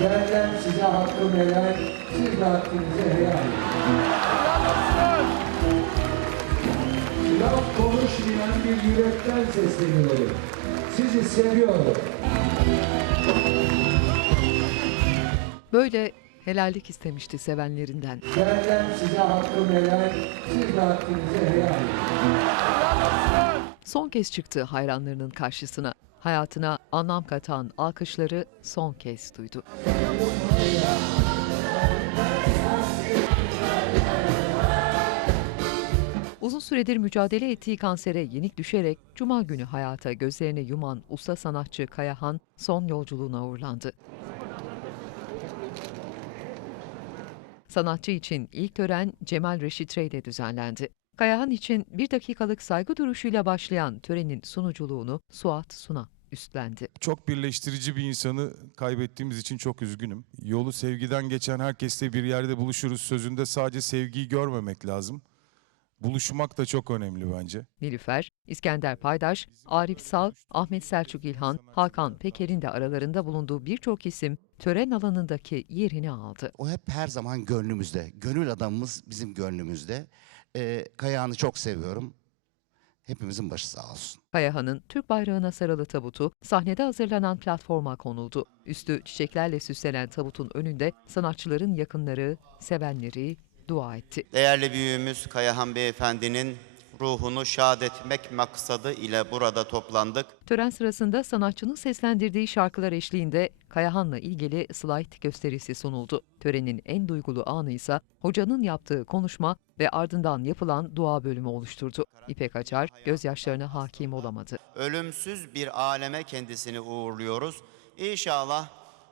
Benden size hakkım helal, siz de hakkınızı helal. Laf konuşmayan bir yürekten sesleniyorum. Sizi seviyorum. Böyle helallik istemişti sevenlerinden. Benden size hakkım helal, siz de hakkınızı helal. Son kez çıktı hayranlarının karşısına. Hayatına anlam katan alkışları son kez duydu. Uzun süredir mücadele ettiği kansere yenik düşerek Cuma günü hayata gözlerini yuman usta sanatçı Kayahan son yolculuğuna uğurlandı. Sanatçı için ilk tören Cemal Reşit Rey'de düzenlendi. Kayahan için bir dakikalık saygı duruşuyla başlayan törenin sunuculuğunu Suat Suna üstlendi. Çok birleştirici bir insanı kaybettiğimiz için çok üzgünüm. Yolu sevgiden geçen herkesle bir yerde buluşuruz sözünde sadece sevgiyi görmemek lazım. Buluşmak da çok önemli bence. Nilüfer, İskender Paydaş, Arif Sal, Ahmet Selçuk İlhan, Hakan Peker'in de aralarında bulunduğu birçok isim tören alanındaki yerini aldı. O hep her zaman gönlümüzde. Gönül adamımız bizim gönlümüzde. Ee, Kayağan'ı çok seviyorum. Hepimizin başı sağ olsun. Kayahan'ın Türk bayrağına sarılı tabutu sahnede hazırlanan platforma konuldu. Üstü çiçeklerle süslenen tabutun önünde sanatçıların yakınları, sevenleri dua etti. Değerli büyüğümüz Kayahan Beyefendi'nin ruhunu şad etmek maksadı ile burada toplandık. Tören sırasında sanatçının seslendirdiği şarkılar eşliğinde Kayahan'la ilgili slide gösterisi sunuldu. Törenin en duygulu anı ise hocanın yaptığı konuşma ve ardından yapılan dua bölümü oluşturdu. İpek Acar gözyaşlarına hakim olamadı. Ölümsüz bir aleme kendisini uğurluyoruz. İnşallah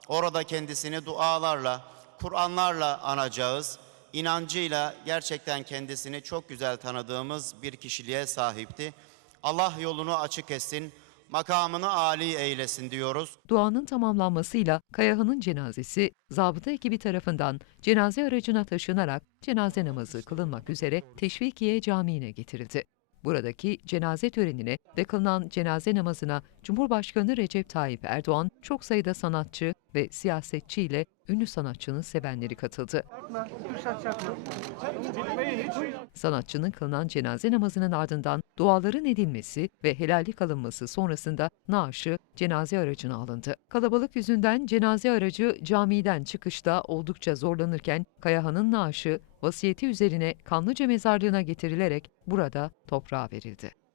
orada kendisini dualarla, Kur'anlarla anacağız. İnancıyla gerçekten kendisini çok güzel tanıdığımız bir kişiliğe sahipti. Allah yolunu açık etsin, makamını âli eylesin diyoruz. Duanın tamamlanmasıyla Kayahan'ın cenazesi zabıta ekibi tarafından cenaze aracına taşınarak cenaze namazı kılınmak üzere Teşvikiye Camii'ne getirildi. Buradaki cenaze törenine ve kılınan cenaze namazına Cumhurbaşkanı Recep Tayyip Erdoğan çok sayıda sanatçı ve siyasetçi ile ünlü sanatçının sevenleri katıldı. Sanatçının kılınan cenaze namazının ardından duaların edilmesi ve helallik alınması sonrasında naaşı cenaze aracına alındı. Kalabalık yüzünden cenaze aracı camiden çıkışta oldukça zorlanırken Kayahan'ın naaşı vasiyeti üzerine Kanlıca mezarlığına getirilerek burada toprağa verildi.